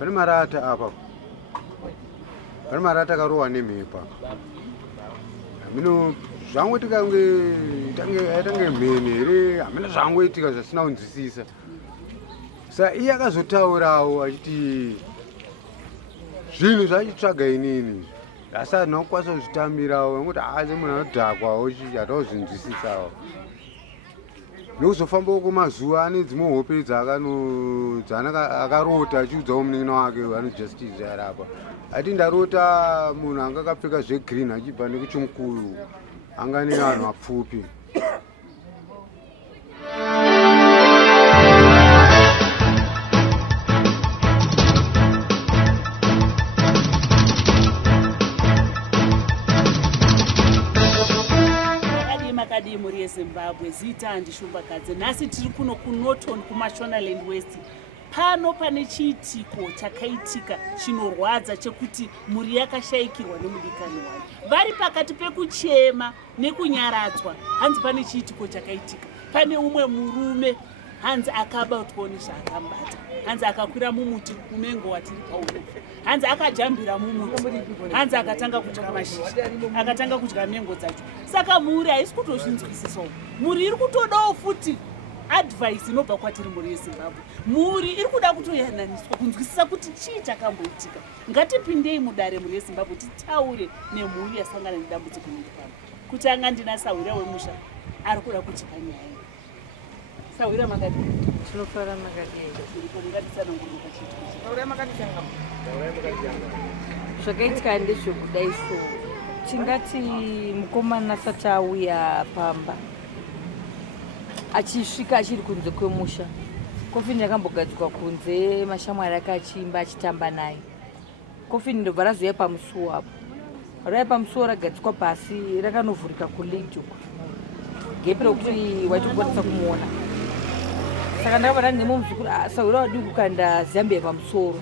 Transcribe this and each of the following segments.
pane marata apa. Pane marata akarohwa nemhepa. Mino zvangoitika aitange mheni here, hamina zvangoitika zvisina kunzwisisa. Saka iye akazotaurawo achiti zvinhu zvachitsvaga inini. Asi handina kukwanisa kuzvitambirawo nekuti asi munhu anodhakwawo hatozvinzwisisawo. Nokuzofambawo kwemazuva ane dzimwe hope dzakarota achiudzawo munin'ina wake anojustice yarapa. Ati ndarota munhu anga akapfeka zvegreen achibva nekuchimukuru anga nevanhu vapfupi. Muri yeZimbabwe zita handishumbakadzi. Nhasi tiri kuno kuNorton kuMashonaland West. Pano pane chiitiko chakaitika chinorwadza chekuti muri yakashayikirwa nemudikani wayo. Vari pakati pekuchema nekunyaradzwa. Hanzi pane chiitiko chakaitika. Pane umwe murume hanzi akabatwa nezvaakambata. Hanzi akakwira mumuti kumengo watiri pauno. Hanzi akajambira mumuti. Hanzi akatanga kudya mashizha. Akatanga kudya mengo dzacho. Saka muri haisi kutozvinzwisisawo. Muri iri kutodawo futi advice inobva kwatiri muri yeZimbabwe. Muri iri kuda kutoyananiswa kunzwisisa kuti chii chakamboitika. Ngatipindei mudare muri yeZimbabwe titaure nemhuri yasangana nedambudziko pano. Kuti anga ndina Sawira wemusha ari kuda kuchipa nyaya. Sawira makadini. Tinofara makadini. Zvakaitika ndezvekudai so. Tingati mukomana asati auya pamba achisvika achiri kunze kwemusha. Kofini yakambogadzikwa kunze, mashamwari akachimba achitamba naye. Kofini ndobva razoya pamusuwo apo. Raya pamusuwo ragadzikwa pasi rakanovhurika kulidhu. Gepe rokuti waitokwanisa kumuona. Saka ndakabva ndine muzukuru Sawira wadi kukanda Zambia pamusoro.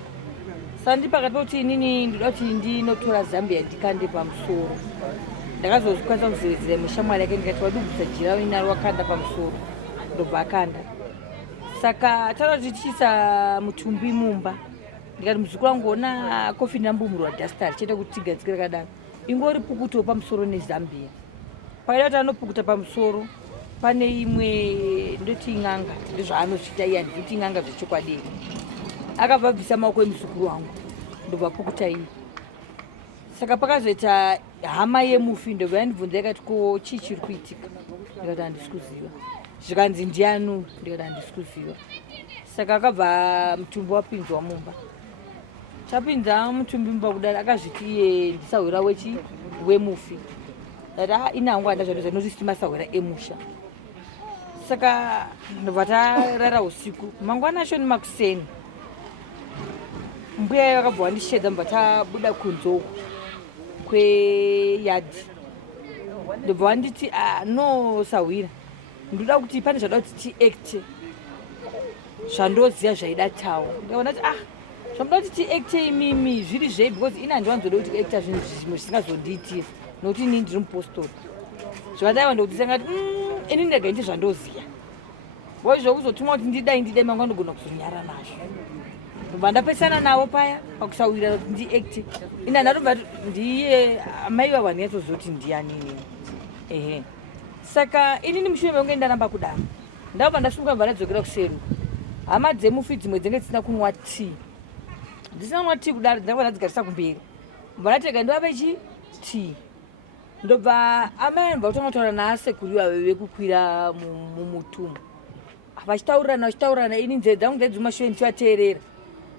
Saka ndi pakati pekuti inini ndoda kuti ndinotora Zambia ndikande pamusoro. Ndakazokwanisa kuzevezera mushamwari yake ndikati wadi kubvisa jira inaro wakanda pamusoro. Ndobva akanda. Saka taura kuti tichiisa mutumbi mumba. Ndikati muzukuru wangu ona kofi ndambumurwa dastari chete kuti tigadzike rakadaro. Ingori pukuto pamusoro neZambia. Pakaita kuti anopukuta pamusoro pane imwe ndoti ng'anga ndozvaanochita iye handiti ng'anga zvechokwadi. Akabva bvisa maoko emuzukuru wangu ndobva pukuta iye. Saka pakazoita hama yemufi ndobva yandibvunza ikati ko chii chiri kuitika. Ndikati handisi kuziva. Zvikanzi ndianu ndikati handisi kuziva. Saka akabva mutumbi wapinzwa mumba. Tapinza mutumbi mumba kudaro akazviti iye ndiSawira wemufi. Dada ina hangu andazvanuza noti Masawira emusha. Saka ndobva tarara usiku. Mangwana acho nemakuseni. Mbuya yakabva wandishedza mbva tabuda kunze kweyadhi. Ndobva wanditi no Sawira. Ndoda kuti pane zvada kuti tiacte. Zvandoziya zvaida tawo. Ndikaona kuti zvamuda kuti tiacte imimi zviri zvei because ina ndiwanzoda kuti tiacte zvinhu zvimwe zvisingazondiitira. Nokuti inini ndiri mupostori. Zvadaiwa kuti sangati inini ndega ndi zvandoziya. Wozvo kuzotuma kuti ndidai mangwana ndogona kuzonyara nazvo. Ndobva ndapesana navo paya pakusawira kuti ndiacte. Ina ndatomba ndiye amai vavani yatozoti ndiani inini. Saka inini mushure mekunge ndaramba kudaro. Ndabva ndasunga mbva ndadzokera kuseru. Hama dzemufi dzimwe dzenge dzisina kunwa tea. Dzisina kunwa tea kudaro ndabva ndadzigarisa kumberi. Mbva ndatega ndovapa tea. Ndobva amai ndobva kutanga kutaura naasekuru vekukwira mumutumu. Vachitaurirana ini nzeve dzangu ndedzumashure ndichivateerera.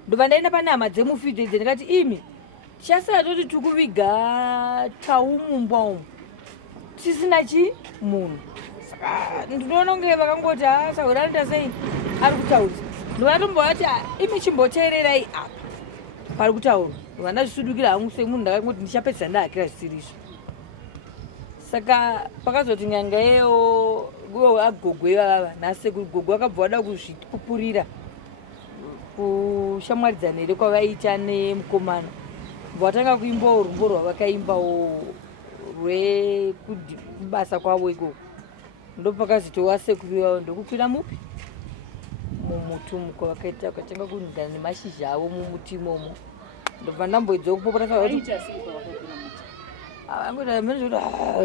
Ndobva ndaenda pane hama dzemufi dzedze ndikati imi tichasara toti tiri kuviga tau mumbwa umu tisina munhu. Saka ndinoona kunge vakangoti Sawira anoita sei ari kutaura. Ndobva ndatombovati imi chimboteererai apa pari kutaura. Ndobva ndazvisudukira hangu semunhu ndakangoti ndichapedzisa ndahakira zvisirizvo. Saka pakazoti nyangayeyo agogwe vava nasekuru gogo akabva wada kuzvipupurira kushamwaridzana here kwavaita nemukomana. Watanga kuimbawo rumbo rwavakaimbawo rwekubasa kwavo ikoko. Ndopakazoti wasekuru vavo ndokukwira mupi mutumuko wakaita ukatenga kunigana nemashizha avo mumuti imomo ndobva ndamboedza kupopota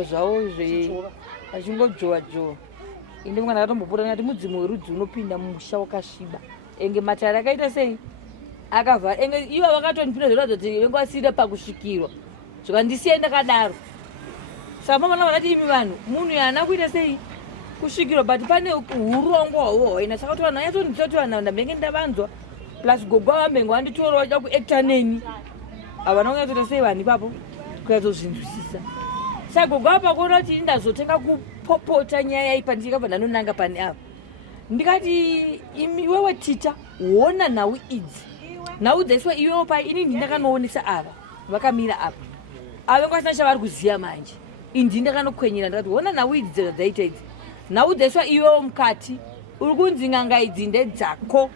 zvavo zvachingodzvowa inde mwana akatombopota ngati mudzimu werudzi unopinda mumusha wakasviba enge matare akaita sei akavhara enge ivo vakatondipinda zviratidza kuti venga vasiyira pakusvikirwa zvakandisiya ndakadaro saka pamana vanati imi vanhu munhu yaana kuita sei kusvikirwa but pane urongwa hwohwaina saka kuti vanhu anyatondisa kuti vanhu ndambenge ndavanzwa plus gogo avambengo vanditorawo vachida kuekta neni havana kunyatsoita sei vanhu ipapo kunyatozvinzwisisa saka gogo apa kuona kuti ndazotenga kupopota nyaya ipa ndikabva ndanonanga pane apa ndikati iwewe tita huona nhau idzi nhau dzaiswa iwewo pai ini ndindakanoonesa ava vakamira apa ave kwasina chavari kuziva manje indi ndakanokwenyera ndikati huona nhau idzi dzaita idzi nhau dzaiswa iwewo mukati uri kunzi ng'anga idzi ndedzako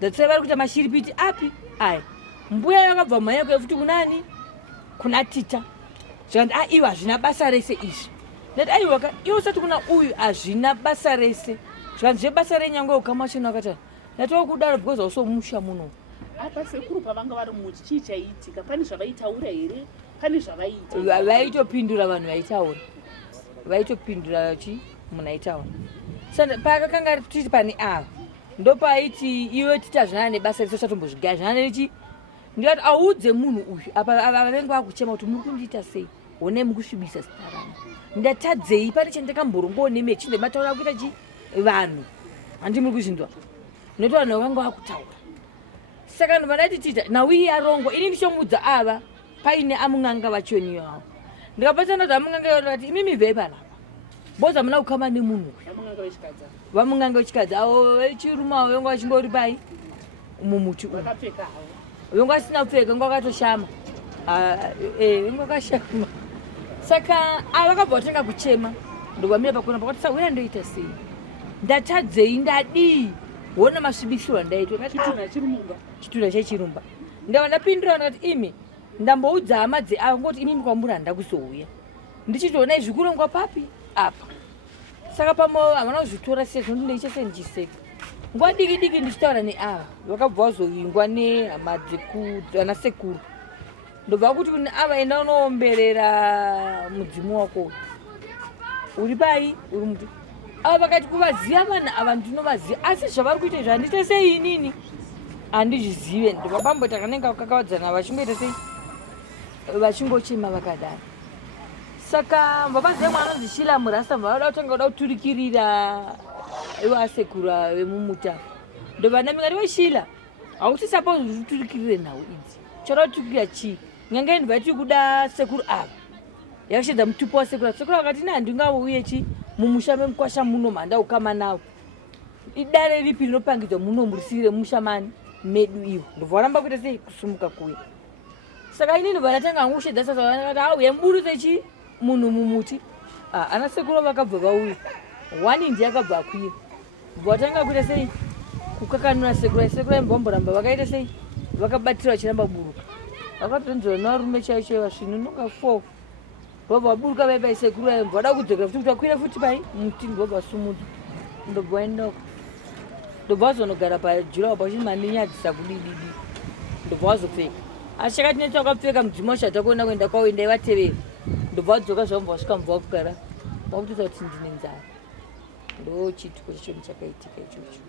dzatsai vari kuita mashiripiti api aya mbuya yakabva mhanya kuye futi kunani kuna tita zvikandi iwe hazvina basa rese izvi ndati aiwaka iwe usati kuna uyu hazvina basa rese zvikandi zvebasa renyangwe ukamachena wakatana ndatiwo kudaro because also musha muno apa sekuru pavanga vari muti chii chaiitika pane zvavaitaura here pane zvavaita vaitopindura vanhu vaitaura vaitopindura chi munhu aitaura saka pakakanga titi pane ava ndopaiti iwe titi hazvina nebasa rese usatombozvigaya zvina nechi ndikati audze munhu uyu apa vanenge vakuchema kuti muri kundiita sei honai mukusvibisa zita rangu ndatadzei pane chandakamboromboonemechi ndemataura kuita chi vanhu handi muri kuzvinzwa noti vanhu vakanga vakutaura saka ndobva ndati tita nhau iyi yarongwa ini ndichomudza ava paine amung'anga vachoni yavo ndikapatana kuti amung'anga yavo ndikati imimi vhei panapa boza muna kukama nemunhu vamung'anga vechikadzi avo vechirume avo venga vachingori pai mumuti uyu venga vasina kupfeka venga vakatoshama venga vakashama saka ava vakabva vatanga kuchema ndobvamira pakona pakati sauya ndoita sei ndatadzei ndadii wona masvibisiro andaitwa chitunha chechirumba ndava ndapindura ndakati imi ndamboudza hama dzeavo ngoti imimi kwamuri handida kuzouya ndichitoonai zvikurongwa papi apa saka pamo havana kuzvitora sezvo ndineichese ndichiseka nguva diki diki ndichitaura neava vakabva vazoingwa nehama dzana sekuru ndobva kuti kune ava enda unoomberera mudzimu wako uri pai uri muti ava vakati kuvaziva vanhu ava ndinovaziva asi zvavari kuita izvi handite sei inini handizvizive ndobva pamboti akanenge kakavadzana vachingoita sei vachingochema vakadaro saka mbabazai mwana anonzi Shila murasta mbavada kutanga kuda kuturikirira ivo asekura vemumuta ndobva ndamingati weshila hausi suppose kuti uturikirire nhau idzi choda kuturikirira chii nyanga ndibva tiri kuda sekuru ava yakashedza mutupo wasekuru sekuru vakati ine handingauye chi mumusha memukwasha muno mhanda ukama navo idare ripi rinopangidzwa muno murisire mushamani medu ivo ndobva varamba kuita sei kusumuka kuya saka ini ndobva ndatanga hangushedza sasa auya muburutse chi munhu mumuti ana sekuru vakabva vauya wani ndi akabva akuya vatanga kuita sei kukakanura sekuru mbomboramba vakaita sei vakabatira vachiramba buruka vakatonzwa narume chaicho vasvinu nonga 4 ndobva vaburuka vaipai sekuru ayo vada kudzokera futi kuti vakwira futi pai muti ndobva vasumudzwa ndobva vaendako ndobva vazonogara pajurawo pachimandinyadzisa kudididi ndobva vazopfeka asi chakati neti wakapfeka mudzimu wacho atakuenda kuenda kwavo endai vatevera ndobva vadzoka zvavo vasvika mubva vakugara vakutotsa kuti ndine nzara ndo chituko chachoni chakaitika ichocho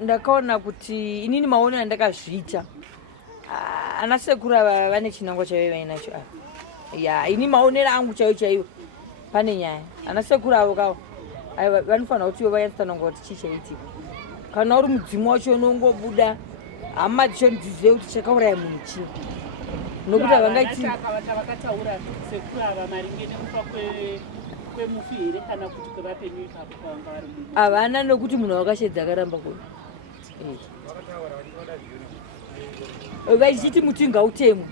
ndakaona kuti inini maonero andakazviita ana sekuru ava vane chinangwa chaivo vainacho ya ini maonero angu chaivo chaivo pane nyaya ana sekuru avo kavo vanofanira kuti ivo vayatsanangwa kuti chii chaitika kana uri mudzimu wacho unongobuda hama dzichondizive kuti chakauraya munhu chii nokuti havangaiti vakataura sekuru ava maringe nekufa kwemufi here kana kuti kwevapenyu ipapo pavanga vari munhu havana nokuti munhu wakashedza akaramba kuno vaichiti muti ngautemwe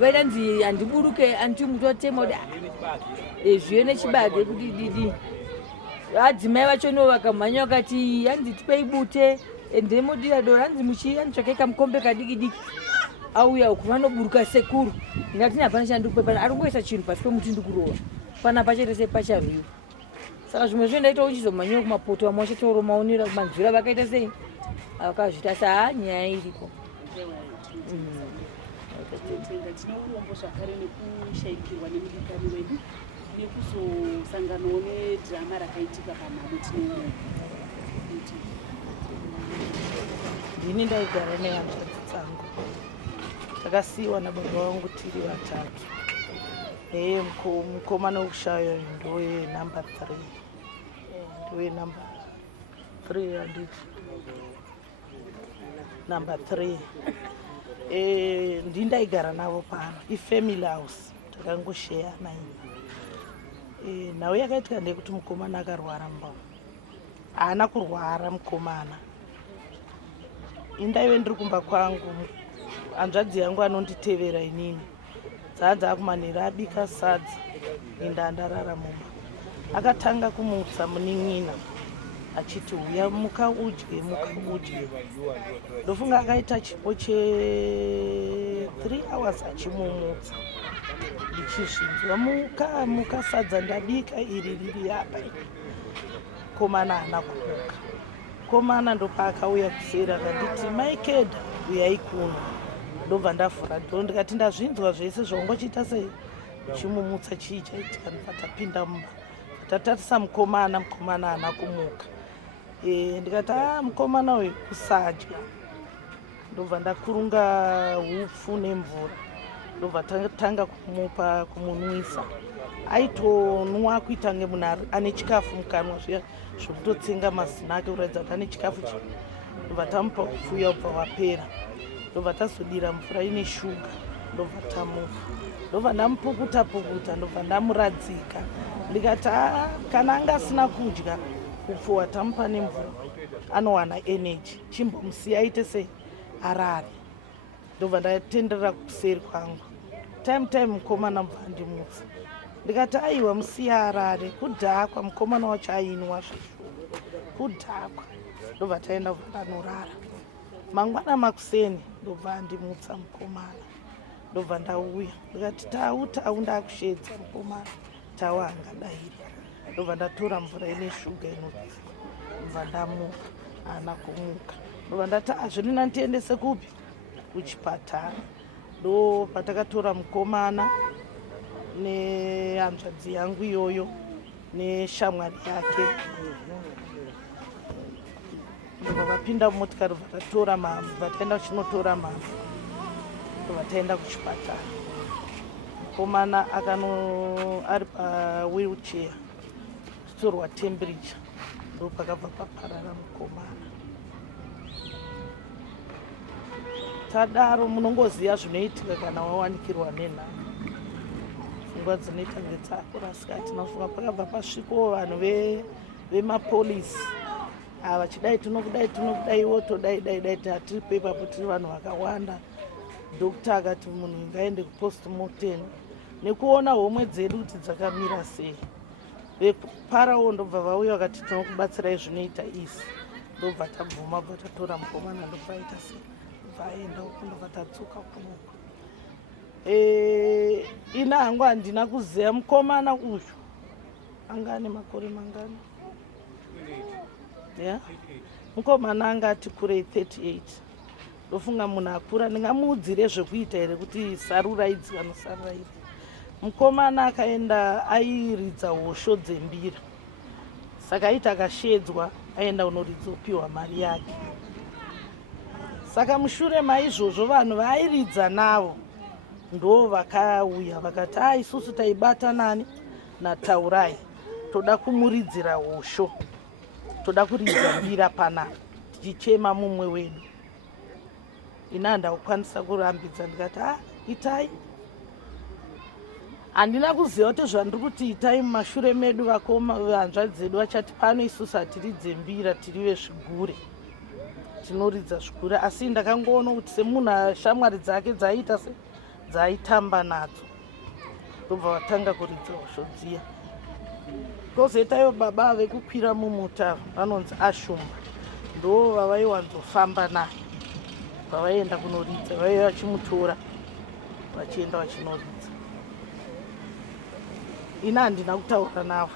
vaita nzi handiburuke handiti muti watemwa kuti zvive nechibage kuti didi adzimai vachono vakamhanya vakati hanzi tipei bute ndemodira doro hanzi muchi hanzvakaika mukombe kadiki diki auya uku vanoburuka sekuru ndingati hapana chandikupepana ari kungoisa chinhu pasi pemuti ndikurova panapa chete sei pacharwiwa saka zvimwe zvoendaita uchizomhanyiwa kumapoto vamwe vachatoromaonera kumanzvira vakaita sei vakazvita saa nyaya iriko tine urombo zvakare nekushayikirwa nemudikani wedu nekuzosanganawo nedhirama rakaitika panhamo tine urombo ndini ndaigara nehanzvadzi dzangu takasiyiwa nababa vangu tiri vatatu mukomana wekushaya ndowe number 3 handiti number 3 ndindaigara navo pano ifamily house takangosheana ini nhau yakaitika ndekuti mukomana akarwara mba haana kurwara mukomana indaive ndiri kumba kwangu hanzvadzi yangu anonditevera inini dzanza akumanhero abika sadza indandarara mumba akatanga kumutsa munin'ina achiti uya muka udye ndofunga akaita chipo che 3 hours achimumutsa ndichizvinzwa muka sadza ndabika iri riri apa komana haana kumuka komana ndopaakauya kuseri akanditi maikeda uyai kuno ndobva ndavhura dhoo ndikati ndazvinzwa zvese zvaungochiita sei uchimumutsa chii chaitika ndopatapinda mumba tatarisa mukomana haana kumuka ndikati mukomana uyu kusadya ndobva ndakurunga upfu nemvura ndobva tatanga kumupa kumunwisa aitonwa kuita nge munhu ane chikafu mukanwa zviya zvokutotsenga mazina ake kuratidza kuti ane chikafu chi ndobva tamupa upfuya ubva wapera ndobva tazodira mvura ine shuga ndobva tamupa ndobva ndamupukuta ndobva ndamuradzika ndikati kana anga asina kudya upfu watamupa nemvura anowana energy chimbomusiya aite sei arare ndobva ndatenderera kuseri kwangu time mukomana mubva ndimutsa ndikati aiwa musiya arare kudhakwa mukomana wacho ainwa zvishuga kudhakwa ndobva taenda vandanorara mangwana makuseni ndobva ndimutsa mukomana ndobva ndauya ndikati tau ndakushedza mukomana tau angadairi ndobva ndatora mvura ine shuga inodzi ndobva ndamuka haana kumuka ndobva ndati azvinina ndiendese kupi kuchipatara ndo patakatora mukomana nehanzvadzi yangu iyoyo neshamwari yake ndobva vapinda mumotikari vatatora mahambu vataenda kuchinotora mahambu ndobva taenda kuchipatara mukomana ari pawheelchair chitorwa temperature ndo pakabva paparara mukomana tadaro munongoziva zvinoitika kana wawanikirwa nenhamo pfungwa dzinoita ngedzako rasikati nafunga pakabva pasvikawo vanhu vemapolisi vachidai tinokudai wotodai hatiri peipapo tiri vanhu vakawanda dokta akati munhu ngaende kupostmortem nekuona homwe dzedu kuti dzakamira sei veparawo ndobva vauya vakati tinokubatsirai zvinoita isi ndobva tabvuma bva tatora mukomana ndobva aita sei vaenda uku ndobva tadzoka kunoko ina hangu handina kuziva mukomana uyu anga ane makore mangani mukomana anga ati kurei 38 ndofunga munhu akura ndingamuudzire zvekuita here kuti sarura idzi vanosarura iri mukomana akaenda airidza hosho dzembira saka aiti akashedzwa aenda unoridza upiwa mari yake saka mushure maizvozvo vanhu vaairidza navo ndo vakauya vakati isusu taibata nani nataurai toda kumuridzira hosho toda kuridza mbira panapa tichichema mumwe wedu ina handakukwanisa kurambidza ndikati itai handina kuziva kuti zvandiri kuti itai mumashure medu vahanzvadzi dzedu vachati pano isusu hatiridze mbira tiri vezvigure tinoridza zvikuru asi ndakangoona kuti semunhu shamwari dzake dzaiita se dzaaitamba nadzo ndobva vatanga kuridza hosho dziya kozoitayo baba vekukwira mumota vanonzi ashumba ndo vavaiwanzofamba naye pavaenda kunoridza vaiva vachimutora vachienda vachinoridza. Ina handina kutaura navo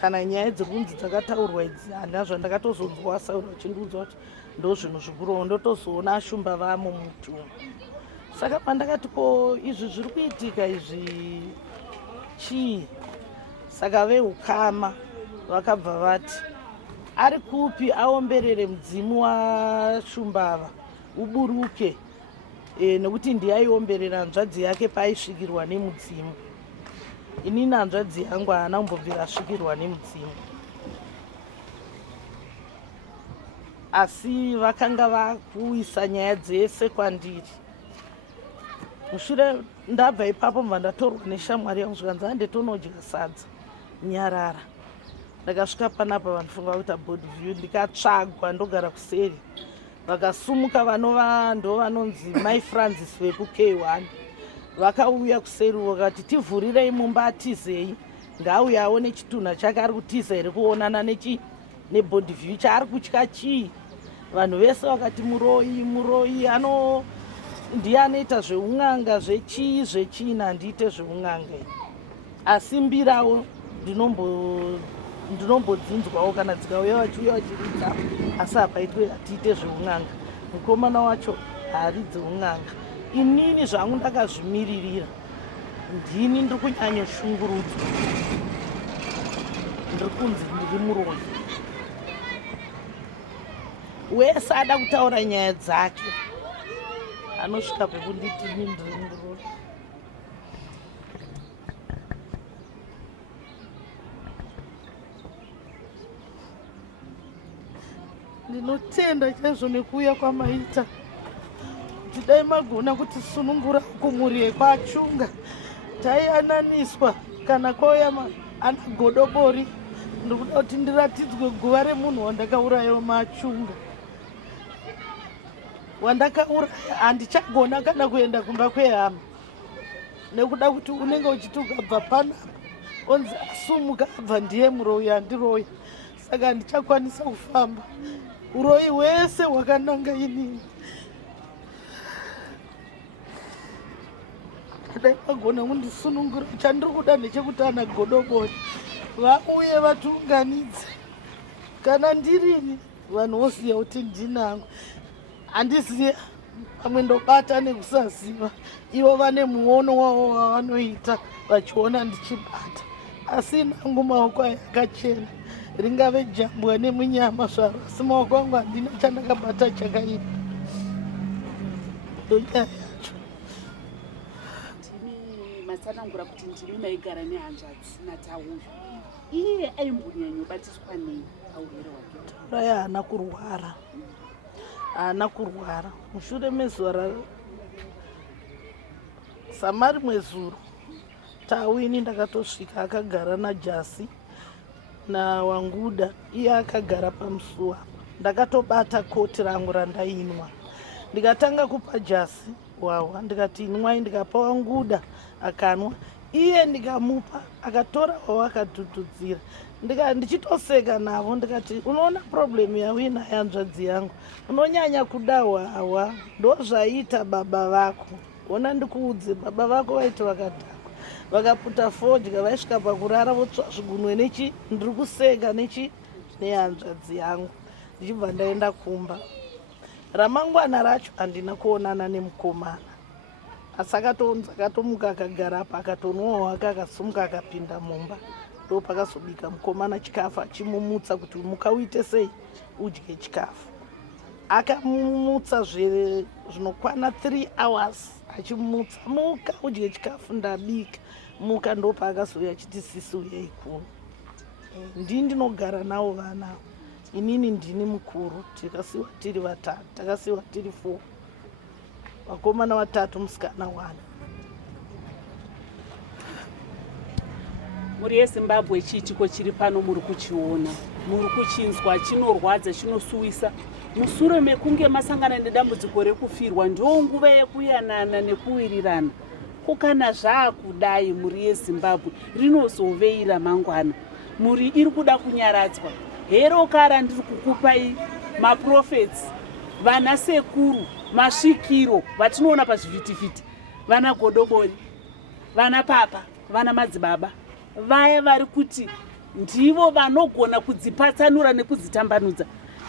kana nyaya dzekunzi dzakataurwa idzi handina zvandakatozonzwa sauro vachindiudza kuti ndo zvinhu zvikuru ndotozoona ashumba vamo mutumwa. Saka pandakati ko izvi zviri kuitika izvi chii? Saka veukama vakabva vati ari kupi aomberere mudzimu washumba ava uburuke, nekuti ndiye aiomberera hanzvadzi yake paaisvikirwa nemudzimu. Inini hanzvadzi yangu haana kumbobvira asvikirwa nemudzimu, asi vakanga vakuisa nyaya dzese kwandiri. Mushure ndabva ipapo mva ndatorwa neshamwari yangu zvikanzi handetonodya sadza nyarara. Ndakasvika panapa vanofunga kuita board view, ndikatsvagwa ndogara kuseri. Vakasumuka vanova ndo vanonzi Mai Francis vekuK1 vakauya kuseri vakati tivhurirei mumba atizei, ngaauya aone chitunha chake ari kutiza here kuonana neboard view chaari kutya chii. Vanhu vese vakati muroi ndiye anoita zveun'anga zvechii zvechii, handiite zveun'anga. Asi mbirawo ndinombodzinzwawo kana dzikauya vachiuya vachiridza, asi hapaitwe hatiite zveun'anga. Mukomana wacho haaridze un'anga. Inini zvangu ndakazvimiririra, ndini ndiri kunyanyoshungurudzwa, ndiri kunzi ndiri muroi. Wese ada kutaura nyaya dzake anosvika pekunditi ndiri muroi. Ndinotenda chaizvo nekuuya kwamaita kuti dai magona kuti sunungura kumhuri yekwachunga taiananiswa kana kwauya ana godobori. Ndiri kuda kuti ndiratidzwe guva remunhu wandakaurayiwa machunga, wandakauraya. Handichagona kana kuenda kumba kwehama nekuda kuti unenge uchiti ukabva panapa onzi asumuka abva ndiye muroi handiroya. Saka handichakwanisa kufamba, uroi hwese hwakananga inini. Dai vagona kundisunungura. Chandiri kuda ndechekuti ana godobori vauye vatiunganidze, kana ndirini vanhu voziva kuti ndinangu. Handiziva pamwe ndobata nekusaziva, ivo vane muono wavo wavanoita vachiona ndichibata, asi nangu maoko aya akachena. Ringave jambwa nemunyama zvaro, asi maoko angu handina chandakabata chakaipa. Ndonyaya yacho. Ndimi matsanangura kuti ndimi maigara nehanzvadzi natauyu. Iye aimbonyanyobatiswa nei paurwere hwake? Tauraya haana kurwara. Mushure mezuva samari mwezuro tawini ndakatosvika akagara najasi nawanguda, iye akagara pamusuwa. Ndakatobata koti rangu randainwa, ndikatanga kupa jasi wawa, ndikati inwai, ndikapa wanguda akanwa, iye ndikamupa akatora wawa akadhudhudzira. Ndichitoseka navo ndikati unoona problemu yawina hanzvadzi yangu, unonyanya kuda wawa, ndozvaita baba vako. Ona ndikuudze, baba vako vaiti vakadhakwa vakaputa fodya, vaisvika pakurara votsva zvigunwe ndiri kuseka nehanzvadzi yangu. Ndichibva ndaenda kumba. Ramangwana racho handina kuonana nemukomana, asi akatomuka akagara apa akatonwawo wake akasumuka akapinda mumba. Ndo pakazobika mukomana chikafu achimumutsa kuti muka uite sei udye chikafu. Akamumutsa zvinokwana 3 hours achimutsa, muka udye chikafu, ndabika muka. Ndo paakazouya achiti sisi uyai kuno. Ndini ndinogara navo vana, inini ndini mukuru. Tikasiwa tiri 3, takasiwa tiri 4, vakomana 3 musikana 1. Muri yeZimbabwe chiitiko chiri pano muri kuchiona, muri kuchinzwa, chinorwadza, chinosuwisa. Mushure mekunge masangana nedambudziko rekufirwa, ndiyo nguva yekuyanana nekuwirirana. Kukana zvakudai muri yeZimbabwe rinozoveira mangwana. Muri iri kuda kunyaradzwa. Hero kara ndiri kukupai maprofets vana sekuru, masvikiro vatinoona pazvivhitivhiti, vana godobori, vana papa, vana madzibaba, vaya vari kuti ndivo vanogona kudzipatsanura nekudzitambanudza.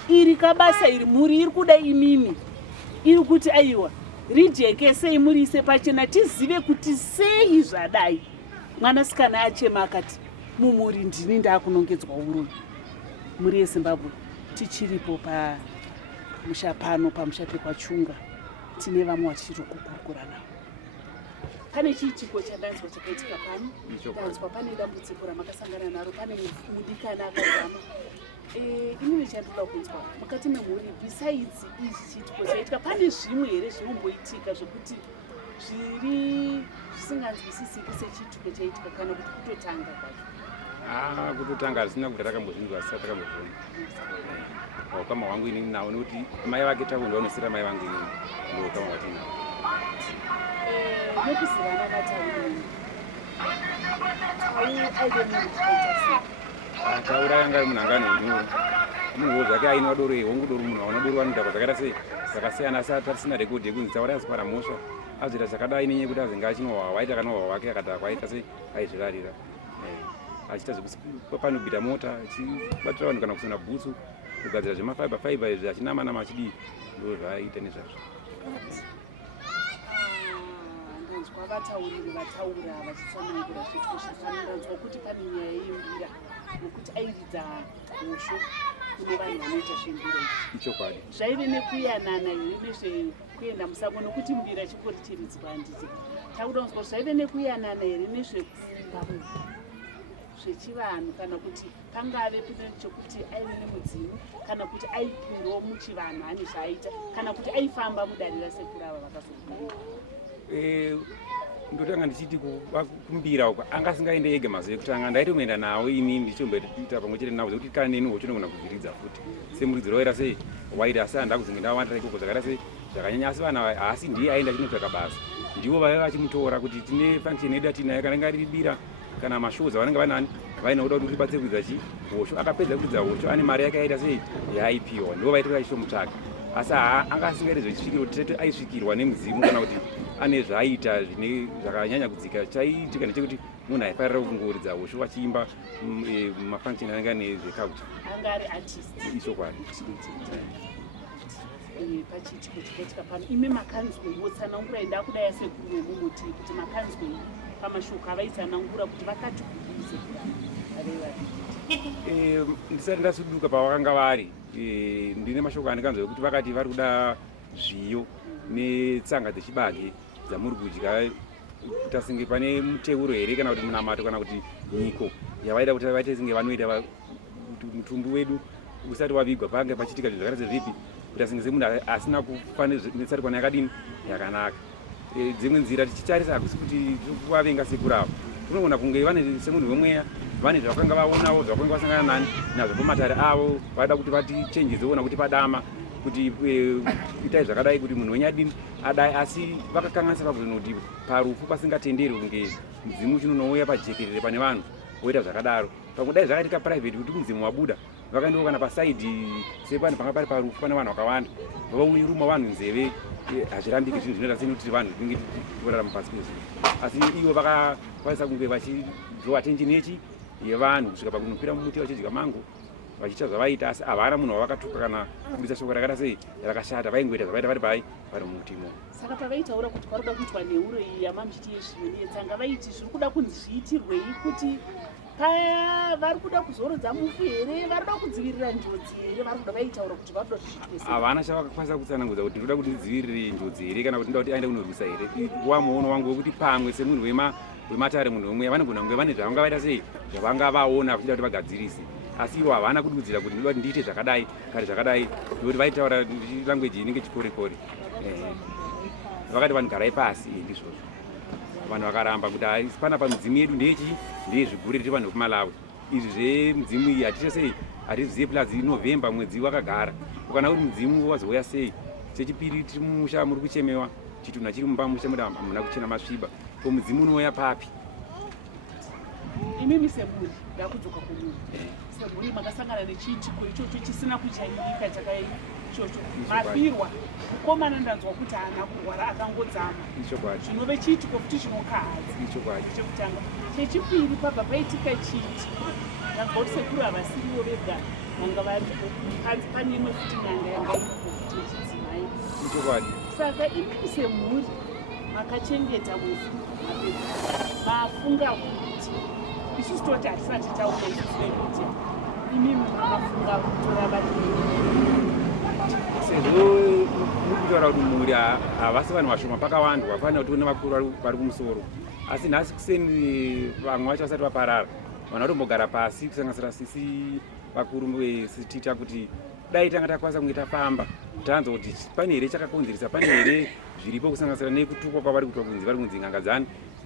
Iri kabasa iri muri iri kuda imimi, iri kuti aiwa rijekesei murise pachena, tizive kuti sei zvadai. Mwanasikana achema akati mumuri ndini ndakunongedzwa urume. Muri yeZimbabwe tichiripo pamusha pano, pamusha pekwachunga, tine vamwe vachiri kukurukura navo. Pane chiitiko chadanzwa chakaitika pano, danzwa pane dambudziko ramakasangana naro, pane mudikana akazama. Inini chandoda kunzwa mukati memhuri, besides ichi chiitiko chaitika, pane zvimwe here zvinomboitika zvokuti zviri zvisinganzwisisiki sechiitiko chaitika kana kuti kutotanga kwacho? Kutotanga hazina kuti takambozvinzwa, asati takambozviona. Ukama hwangu inini nawo nekuti mai vake takundi vanosira mai vangu inini ndo ukama hwatinao. Nekuzivana vataurini taura yanga munhu anganonyura munhu zvake aina wadoro hongu munhu aona doro vanodhakwa zvakaita sei zvakasiyana, asi atisina rekodhi yekunzi taura yaspara mhosva azoita zvakadai nenyaya yekuti azinga achinohwawa, waita kanohwawa wake akadhakwa aita sei aizvirarira achiita zvepanobhita mota achibatira vanhu kana kusona bhutsu kugadzira zvemafaiba izvi achinama achidii, ndo zvaaita nezvazvo. Ndanzwa vatauriri vataura vachitsanangura chiitiko chakafana. Ndanzwa kuti pane nyaya yembira nokuti airidza hosho kune vanhu vanoita zvembira izvi. Ichokwadi. Zvaive nekuyanana here nezvekuenda musango, nokuti mbira chikori chiridzwa handiti. Takuda kunzwa kuti zvaive nekuyanana here nezvekumba munhu zvechivanhu, kana kuti pangave pane chokuti aive nemudzimu, kana kuti aipindawo muchivanhu ane zvaaita, kana kuti aifamba mudare rasekuru ava vakazoguma. Ndotanga ndichiti kumbira uko anga asingaende ega mazuva ekutanga, ndaitomboenda nawo inini ndichomboita pamwe chete nawo zvekuti kana neni wochinogona kuvhiridza futi semuridziro waira sei waita, asi handa kuzinge ndawandira ikoko zvakaita sei zvakanyanya, asi vanhu haasi ndiye aenda chinotsvaka basa, ndivo vaiva vachimutora kuti tine function yedu atinayo kana inga riribira kana mashows avanenge vanani vainoda kuti ribatsire kuridza hosho. Akapedza kuridza hosho ane mari yake aita sei yaaipiwa, ndivo vaita vachitomutsvaka, asi anga asingaiti zvechisvikiro tete aisvikirwa nemudzimu kana kuti ane zvaaita zvine zvakanyanya kudzika. Chaiitika ndechekuti munhu aifarira kungoridza hosho achiimba mafunction anenge ane zvekaucha, anga ari artist. Ichokwadi. Pachiitiko chakaitika pano, imi makanzwei wotsanangurai, ndakudai sekuru wemumoti kuti makanzwei pamashoko avaitsanangura kuti vakati kudii sekuru avaiva? Ndisati ndasuduka pavakanga vari, ndine mashoko andikanzwa ekuti vakati vari kuda zviyo netsanga dzechibage dzamuri kudya, kuti asinge pane muteuro here kana kuti munamato kana kuti nyiko yavaida kuti vaite singe vanoita kuti mutumbi wedu usati wavigwa pange pachiitika zvinhu zvakaita zvipi, kuti asinge semunhu asina kufanira netsarikwana yakadini yakanaka. Dzimwe nzira tichitarisa hakusi kuti vavenga sekuru avo, kunogona kunge vane semunhu wemweya vane zvavakanga vaonawo zvavakanga vasangana nani nazvo pamatare avo, vaida kuti vatichenjedzeona kuti padama kuti itai zvakadai kuti munhu wenyadini adai, asi vakakanganisa pakuti kuti parufu pasingatenderwi kunge mudzimu chinonouya pajekerere pane vanhu voita zvakadaro. Pakudai zvakaitika private kuti mudzimu wabuda, vakaendawo kana pasaidhi sepane panga pari parufu pane vanhu vakawanda, vauruma vanhu nzeve, hazvirambiki zvinhu zvinoita sekuti vanhu vinge vorarama pasi pezuva, asi ivo vakakwanisa kunge vachidrowa attention yevanhu kusvika pakunopira mumuti vachidya mango vachiita zvavaita, asi havana munhu wavakatuka kana kubudisa shoko rakaita sei rakashata, vaingoita zvavaita vari pai vari mumutimo. Saka pavaitaura kuti vari kuda kuitwa neuro iyi yamamuchiti yezviyo netsanga, vaiti zviri kuda kunzi zviitirwei, kuti paya vari kuda kuzorodza mufu here, vari kuda kudzivirira njodzi here, vari kuda vaitaura kuti vari kuda zviitwe sei? Havana chavakakwanisa kutsanangudza kuti ndoda kuti dzivirire njodzi here kana kuti ndoda kuti aende kunorwisa here. Wamuono wangu wekuti pamwe semunhu wematare munhu wemweya vanogona kunge vane zvavanga vaita sei zvavanga vaona vachida kuti vagadzirise, asi ivo havana kududzira kuti ndoda kuti ndiite zvakadai kare zvakadai, nokuti vaitaura language inenge chikorekore. Vakati vanhu garai pasi ndizvozvo, vanhu vakaramba kuti pana pamudzimu yedu ndeyezvigure tiri vanhu vekuMalawi, izvi zvemudzimu iyi hatite sei hatizvizive, plus November mwedzi wakagara, ukana kuti mudzimu wazouya sei. Chechipiri tiri mumusha muri kuchemewa, chitunha chiri mumba musha muda hamuna kuchena masviba, ko mudzimu unouya papi? Imimi semhuri ndakudzoka kumuri, semhuri makasangana nechiitiko ichocho chisina kujairika ichocho mafirwa mukomana ndanzwa kuti haana kurwara akangodzama zvinove chiitiko kuti chinokahadzi chekutanga. Chechipiri pabva paitika chiitiko ndanzwa kuti sekuru havasirivo vega vanga varipo pane imwe futi n'anga yanga iripo futi yechidzimai. Saka imi semhuri makachengeta mufu mafunga kuti isusu toti hatisati taura isusu vemedia imi mafunga kutora vatei sezvo mukutaura kuti mhuri havasi vanhu vashoma pakawandwa hafanira kuti une vakuru vari kumusoro, asi nhasi kuseni vamwe vacho vasati vaparara vanhu vatombogara pasi kusanganisira sisi vakuru tiita kuti dai tanga takwanisa kunge tafamba tanzwa kuti pane here chakakonzeresa, pane here zviripo kusanganisira nekutukwa kwavari kutwa vari kunzi nganga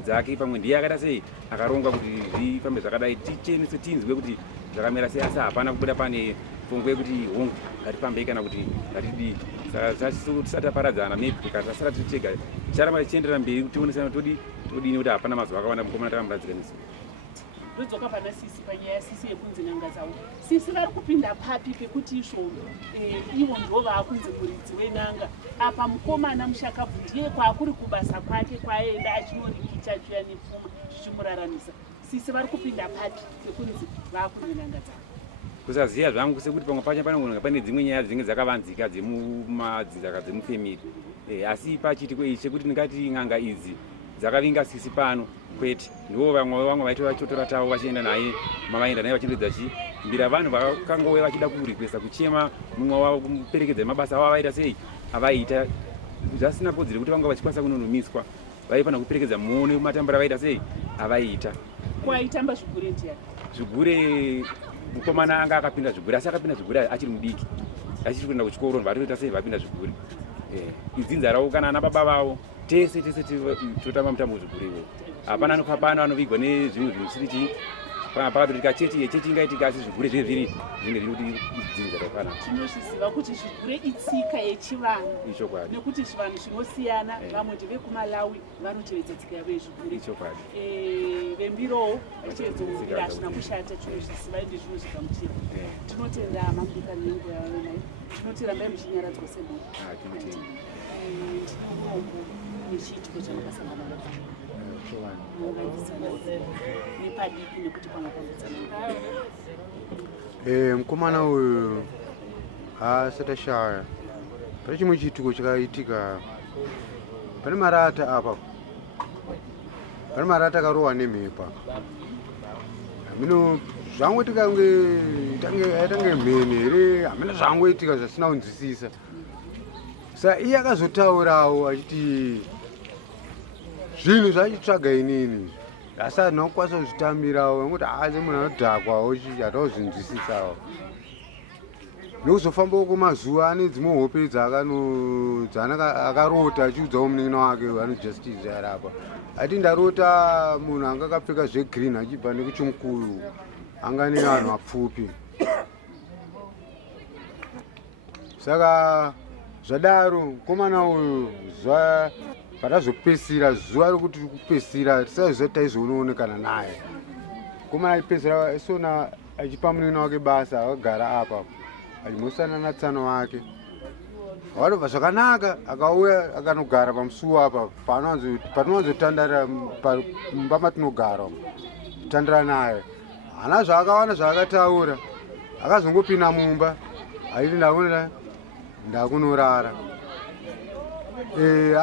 dzake pamwe ndiye akaita sei akaronga kuti zvifambe zvakadai tichenese tinzwe kuti zvakamira sei, asi hapana kubuda pane pfungwa yekuti hongu ngatifambei kana kuti ngatidii. Saka tisati taparadzana maybe kana tasara tiri tega ticharamba tichienderera mberi tionesana todini kuti hapana mazuva akawanda mukomana takamuradzika nesu. Ndodzoka pana sisi panyaya yasisi yekunzi n'anga dzavo. Sisi vari kupinda papi pekuti izvozvo ivo ndo vaakunzi muridzi wen'anga. Apa mukomana mushakabvu ndiye kwaakuri kubasa kwake kwaenda achinorikicha chuya nepfuma zvichimuraramisa. Sisi vari kupinda papi pekunzi vaakunzi n'anga dzavo. Kusaziva zvangu sekuti pamwe pacho panogona pane dzimwe nyaya dzinenge dzakavanzika dzemumadzinzaka dzemufemiri, asi pachiitiko ichi chekuti ndingati n'anga idzi dzakavinga sisi pano kwete, ndo vamwe vaiti vachotora tavo vachienda naye mavaenda naye vachindoedza chimbira vanhu vakangove vachida kurikwesa kuchema mumwe wavo kumuperekedza mabasa avo avaita sei avaita zvasina kodzero kuti vanga vachikwanisa kunonomiswa vaifana kuperekedza muone matambura avaita sei avaita. Kwaitamba zvigure ndiyani? Zvigure mukomana anga akapinda zvigure, asi akapinda zvigure achiri mudiki achiri kuenda kuchikoro varitoita sei vapinda zvigure. Idzinza ravo kana ana baba vavo tese totamba mutambo zvigure ivo, hapana anofapana anovigwa nezvimwe zvinosiri chii pakatorika chechi ingaitika, asi zvigure zviri zvinge zviri kuti idzinza rakana. Tinozviziva kuti zvigure itsika yechivanhu ichokwadi, nekuti zvivanhu zvinosiyana, vamwe ndevekuMalawi vanotevedza tsika yavo yezvigure. Ichokwadi. Vembirowo vachiedza kumbira hazvina kushata, tinozviziva ende zvinozvigamuchira. Tinotenda mamudikani nenguva yavo nayo, tinoti rambai muchinyaradzwa semhuri. Ndinomuongo nechiitiko chamakasangana nacho nepadiki nekuti kwangapambadzana. Mukomana uyu haasati ashaya. Pane chimwe chiitiko chakaitika, pane marata apa, pane marata akarohwa nemhepa. Mino zvangoitika aitange mheni here, hamina zvangoitika zvisina kunzwisisa. Saka iye akazotaurawo achiti zvinhu zvachitsvaga inini asati nokwanisa kuzvitambirawo nokuti haasi munhu anodhakwawo hatozvinzwisisawo nokuzofambawo kwemazuva ane dzimwe hope dzakarota achiudzawo munin'ina wake vanojustice yarapa ati ndarota munhu anga akapfeka zvegreen achibva nekuchimukuru anga ane vanhu vapfupi. Saka zvadaro mukomana uyu patazopesira zuva rokuti kupesira tisazvisati taizoonekana naye. Mukomana aipesira isona achipa munin'ina wake basa akagara apa achimhosana natsano wake. Vanobva zvakanaka akauya akanogara pamusuwo apa patinowanzotandarira mumba matinogara kutandara naye. Hana zvaakawana zvaakataura, akazongopinda mumba achiti ndakunorara.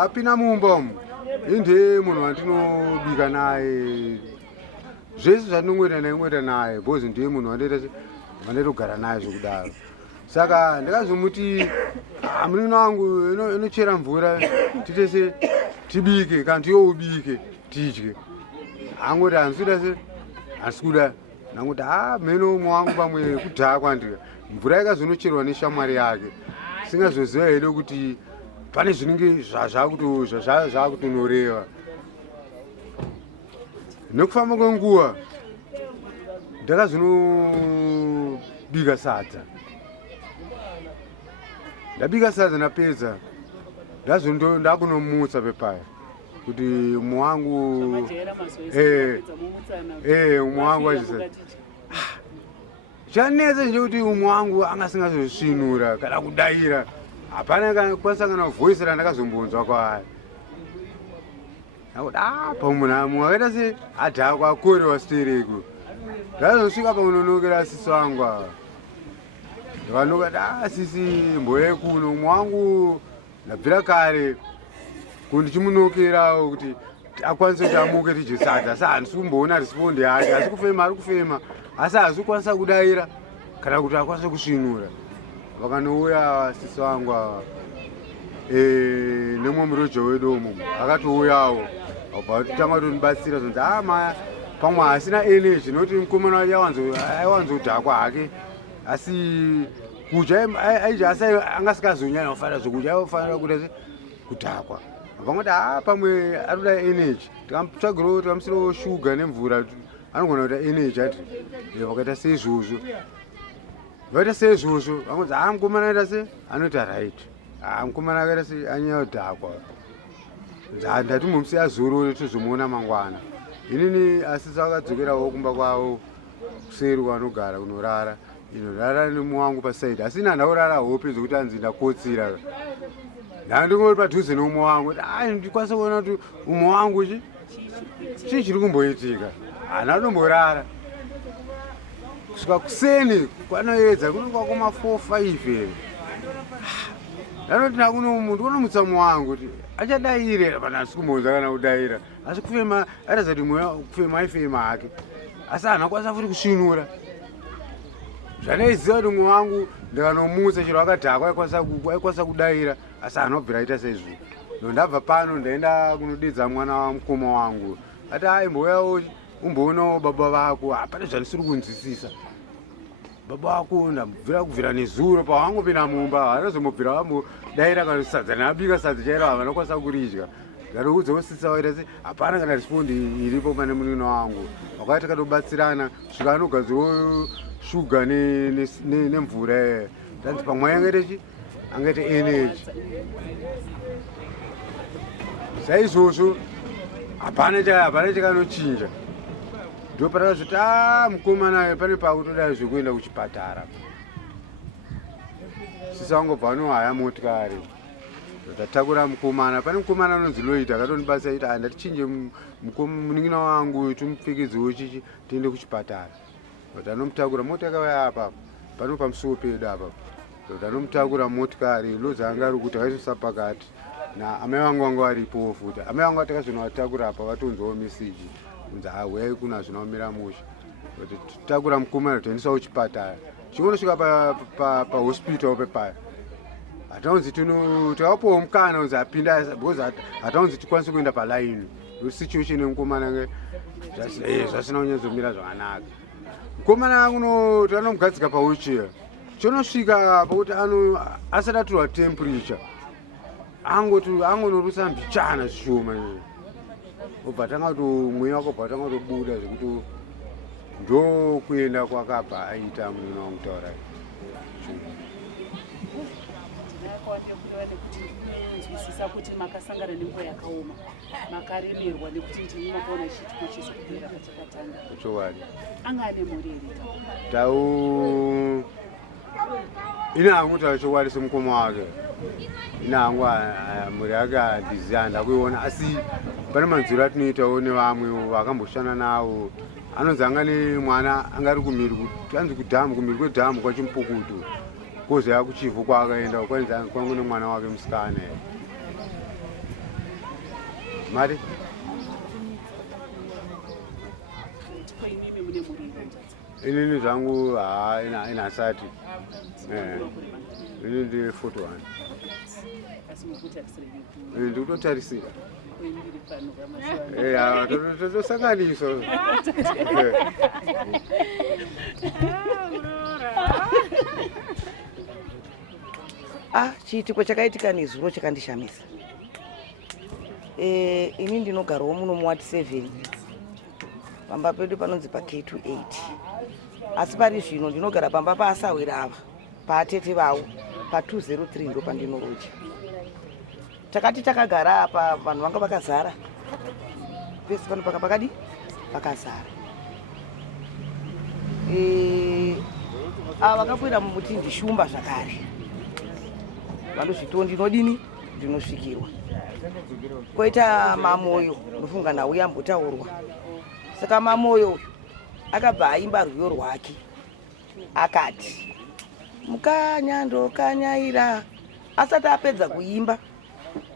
Apinda mumba umu inde munhu wandinobika naye, zvese zvatinongweta naye bhozi ndiye munhu wandaitogara naye zvokudaro. Saka ndakazomuti munin'ina wangu inochera mvura titese tibike kana tiyo ubike tidye. Angoti handisikuda se handisikuda, ndangoti mheno umwe wangu pamwe kudhakwa ndika mvura yakazonocherwa neshamwari yake singazoziva hedu kuti pane zvinenge zvaakutonoreva. Nekufamba kwenguva ndakazonobika sadza, ndabika sadza ndapedza ndakunomutsa pepaya kuti umwe wangu umwe wangu achisa chanetsa nje umwe wangu angasingazosvinura kana kudaira hapana kanakwanisa kana voice randakazombonzwa kwaari akuti pamunhu akaita se adhakwa akorewa stereko ndazosvika pamunonokera sisi wangu ava ndakanoka sisi mboye kuno umwe wangu ndabvira kare kundichimunokerawo kuti akwanise kuti amuke tichisadza asi handisi kumboona risipondi yake asi kufema ari kufema asi hazi kukwanisa kudaira kana kuti akwanise kusvinura vakanouya sisi wangu ava nemwe muroja wedu umo akatouyawo abva totanga tonibatsira zonzi maya pamwe hasina energy nokuti mukomana aiwanzodhakwa hake asi kudya aija asi angasikazonyanya kufanira zvokudya aifanira kuda kudhakwa vangoti pamwe arikuda energy tikamutsvagirawo tikamusirawo shuga nemvura anogona kuita energy ati vakaita seizvozvo vaita seizvozvo vangonzi mukomana aita se anoti right mukomana akaita se anyanya kudhakwa ndatimumusei azorore tizomuona mangwana inini asisi akadzokerawo kumba kwavo kuseri kwanogara kunorara inorara nemumwe wangu pasaidi asi ina ndaurara hope dzokuti anzi ndakotsira ndandingori padhuze neumwe wangu ndikwanisa kuona kuti umwe wangu chii chiri kumboitika hanatomborara kusvika kuseni kwanoedza kunonga kuma 4-5 ere ndanoti ndikunomutsa umwe wangu kuti achadairera pana asi kumbonza kana kudaira asi kufema aratidza kuti mweya kufema aifema hake asi hanakwanisa futi kusvinura zvandaiziva kuti umwe wangu ndikanomutsa chero akadhakwa aikwanisa kudaira asi hanobvira aita seizvo ndondabva pano ndaenda kunodedza mwana wamukoma wangu ati aimbouyawo umboonawo baba vako hapana zvandisiri kunzwisisa baba wako ndabvira kubvira nezuro pawangopinda mumba vanozomubvira vambodaira kana sadza neabika sadza chairo havanokwanisa kuridya ndatoudzawo sisa waita se hapana kana respondi iripo pane munino wangu wakati katobatsirana svika anogadzirawo shuga nemvura tanzi pamwe angaite energy saizvozvo hapana chakanochinja ndopatakazoti mukomana pane pakutoda zvekuenda kuchipatara sisa wangobva anohaya motikari tatakura mukomana pane mukomana anonzi loita akatonibatsira iti ndatichinje munin'ina wangu timupfekedzewo chichi tiende kuchipatara kuti anomutakura mota yakauya apa pano pamusuwo pedu apa kuti anomutakura motikari lozanga ari kuti akaisvisa pakati naamai vangu vanga varipowo futi amai vangu vatakazvinovatakura apa vatonzwawo meseji kunzi huyai kuno hazvinaomira musha kuti titakura mukomana toendesawo kuchipatara chingonosvika pahospital pepaya hataunzi tikapawo mukana unzi apinda because hataunzi tikwanise kuenda palaini situation yemukomana zvasina kunyatsomira zvakanaka mukomana kuno tanomugadzika pawheelchair chonosvika pakuti asati atorwa temperature angonorusa mbichana zvishoma obva tanga kuti mweya wako bva tanga tobuda zvekuti ndokuenda kwakabva aita munhu wamutaura nzwisisa kuti makasangana nenguva yakaoma makaremerwa nekuti ndinokaona chitiko chese kupera pachakatanga chokwadi anga ane mhuri ere tau ine hangu taura chokwadi semukoma wake ine hangu mhuri yake handiziva ndakuiona asi pane manzwiro atinoitawo nevamwe vakamboshanda navo anonzi anga nemwana angari kumhiri anzi kudhamu kumhiri kwedhamu kwachimpukutu kozoya kuchivhu kwaakaenda kwanzi kwangu nemwana wake musikana mari inini zvangu inasati ini ndi 41 ndikutotarisira totosanganiswa chiitiko chakaitika nezuro chakandishamisa. Ini ndinogarawo muno muward 7 pamba pedu panonzi pa K28 asi pari zvino ndinogara pamba paasawira ava paatete vavo pa 203 ndo pandinoroja. Takati takagara apa vanhu vanga vakazara pesi pano pakadi pakazara. vakakwira mumuti ndishumba zvakare vanozvito ndinodini ndinosvikirwa. Koita mamoyo ndofunga nawo yambotaurwa. Saka mamoyo akabva aimba rwiyo rwake akati mukanya ndokanyaira. Asati apedza kuimba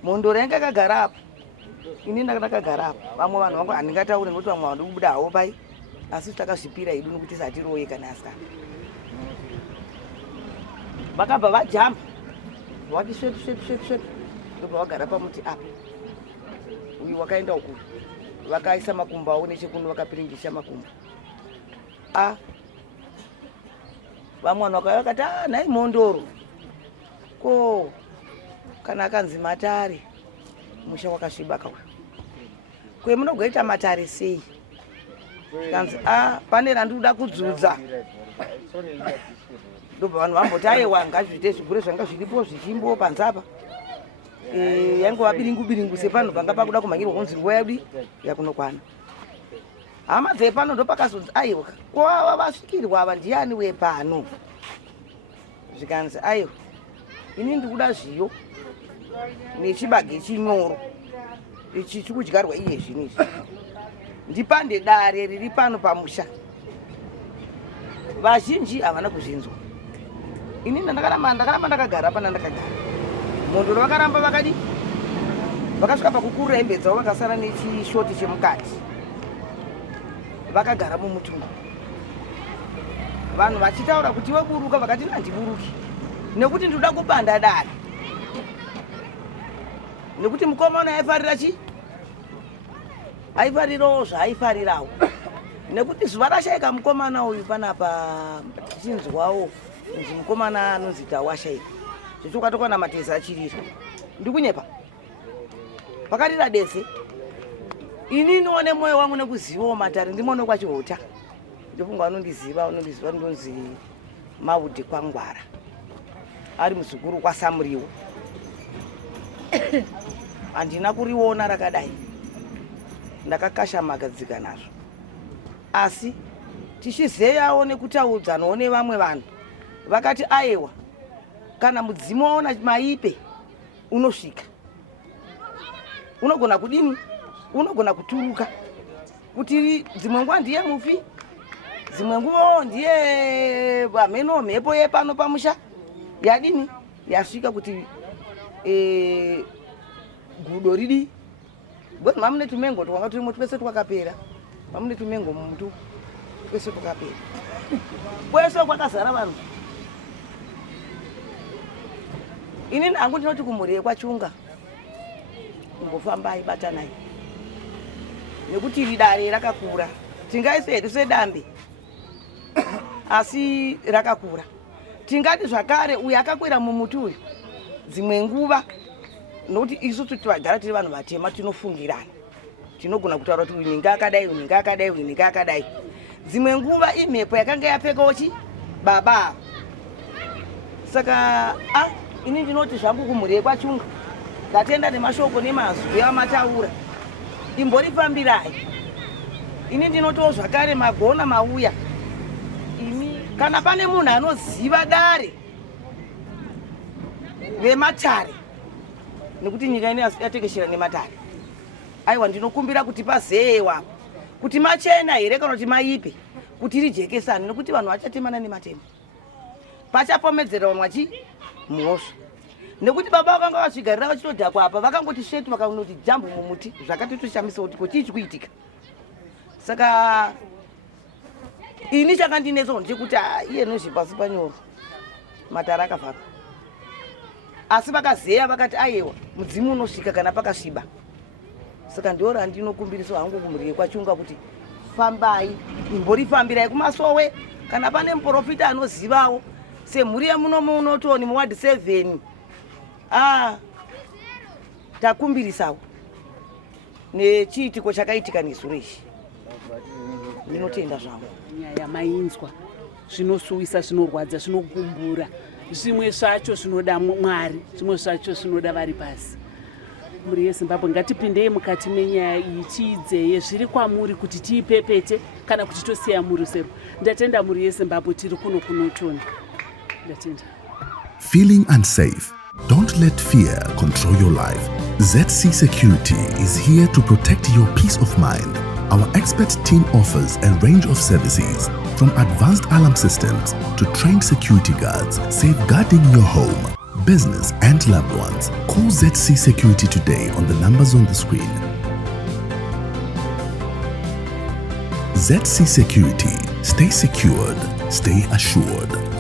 mondo ranga akagara apo, ini ndakagara apo. Vamwe vanhu vangu handingataure nokuti vamwe vanhu kubuda hawo pai, asi takazvipira hedu nokuti satiroye kana asikana. Vakabva vajamba vati svetu svetu svetu svetu ndobva vagara pamuti apa. Uyu wakaenda uku vakaisa makumbo avo nechekuno vakapiringisha makumbo. Vamwe vanhu vakauya vakati nhai mondoro ko kana akanzi matare musha wakasviba kauya kwemunogoita matare sei? Kanzi pane randoda kudzudza. Ndobva vanhu vamboti aiwa ngazviite zvigure zvanga zviripo zvichimbo panzapa. Yange wabiringu biringu sepano panga pakuda kumhanyirwa kunzi nguva yedu yakunokwana. Hama dzepano ndopakazonzi aiwa kwava vasvikirwa ava ndiani wepano. Zvikanzi aiwa ini ndikuda zviyo nechibage chinyoro ichi chikudyarwa iye zvinizvi ndipande dare riri pano pamusha. Vazhinji havana kuzvinzwa. Ini ndakaramba ndakagara pana ndakagara. Mondo vakaramba vakadi vakasvika pakukurira hembe dzavo vakasara nechishoti chemukati. Vakagara mumutumba. Vanhu vachitaura kuti iwe buruka, vakati handiburuki nekuti ndoda kupanda dare. Nekuti mukomana aifarira chi? Aifarirawo zvaaifarirawo. Nekuti zuva rashaika mukomana uyu panapa chinzwawo kunzi mukomana anonzi tawashaika. Zvichukatokwana matezi achirira. Ndikunyepa. Pakarira dese. Ini noone moyo wangu nekuzivawo matare ndimono kwachihota. Ndofunga vanondiziva ndonzi Maudhi Kwangwara. Ari muzukuru kwaSamuriwo. Handina kuriona rakadai. Ndakakasha magadzika nazvo. Asi tichizeyawo nekutaudzanawo nevamwe vanhu vakati aiwa kana mudzimu waona maipe unosvika. Unogona kudini? Unogona kuturuka. Kuti dzimwe nguva ndiye mufi, dzimwe nguva ndiye vameno mhepo yepano pamusha yadini yasvika kuti gudo ridi. Bwezi mamune tumengo twanga turimo twese twakapera. Mamune tumengo mumutu twese twakapera. Kwese kwakazara vanhu. Ini hangu ndinoti kumhuri yekwachunga kungofambai batanai. Nekuti iri dare rakakura. Tingaise hedu sedambe. Asi rakakura. Tingati zvakare uyu akakwira mumuti uyu. Dzimwe nguva nokuti isusu tivagara tiri vanhu vatema tinofungirana. Tinogona kutaura kuti uyu ngakadai, uyu ngakadai, uyu ngakadai. Dzimwe nguva imhepo yakanga yapfekawo chi? Baba. Saka ini ndinoti zvangu kumhuri yekwachunga ndatenda nemashoko nemazwi amataura. Imborifambirai. Ini ndinotiwo zvakare magona mauya. Ini kana pane munhu anoziva dare vematare nekuti nyika ino yatekeshera nematare. Aiwa ndinokumbira kuti pazeewa kuti machena here kana kuti maipe kuti rijekesane nekuti vanhu vachatemana nematemo. Pachapomedzera vamwe achi mhosva. Nekuti baba vakanga vazvigarira vachitodhakwa apa vakangoti svetu vakanoti jambu mumuti zvakatotoshamisa kuti kochii chikuitika. Saka ini chakandinetsa ndechekuti iye nozvipasi panyoro matara akavhara. Asi vakazeya vakati aiwa mudzimu unosvika kana pakasviba. Saka ndiora ndinokumbirisa hangu kumhuri yekwachunga kuti fambai imborifambirai kumasowe kana pane muprofita anozivawo semhuri yemunomu unotoni muwadi 7 takumbirisawo nechiitiko chakaitika nezuro izvi. Ndinotenda zvangu. Nyaya mainzwa zvinosuwisa, zvinorwadza, zvinogumbura. Zvimwe zvacho zvinoda Mwari, zvimwe zvacho zvinoda vari pasi. muri yezimbabwe ngatipindei mukati menyaya iyi tiidzeye zviri kwamuri kuti tiipepete kana kuti tosiya muri rusero. Ndatenda muri yezimbabwe tiri kuno kunotoni. Ndatenda. Feeling unsafe? Don't let fear control your life. ZC Security is here to protect your peace of mind. Our expert team offers a range of services, from advanced alarm systems to trained security guards, safeguarding your home, business and loved ones. Call ZC Security today on the numbers on the screen. ZC Security. Stay secured. Stay assured.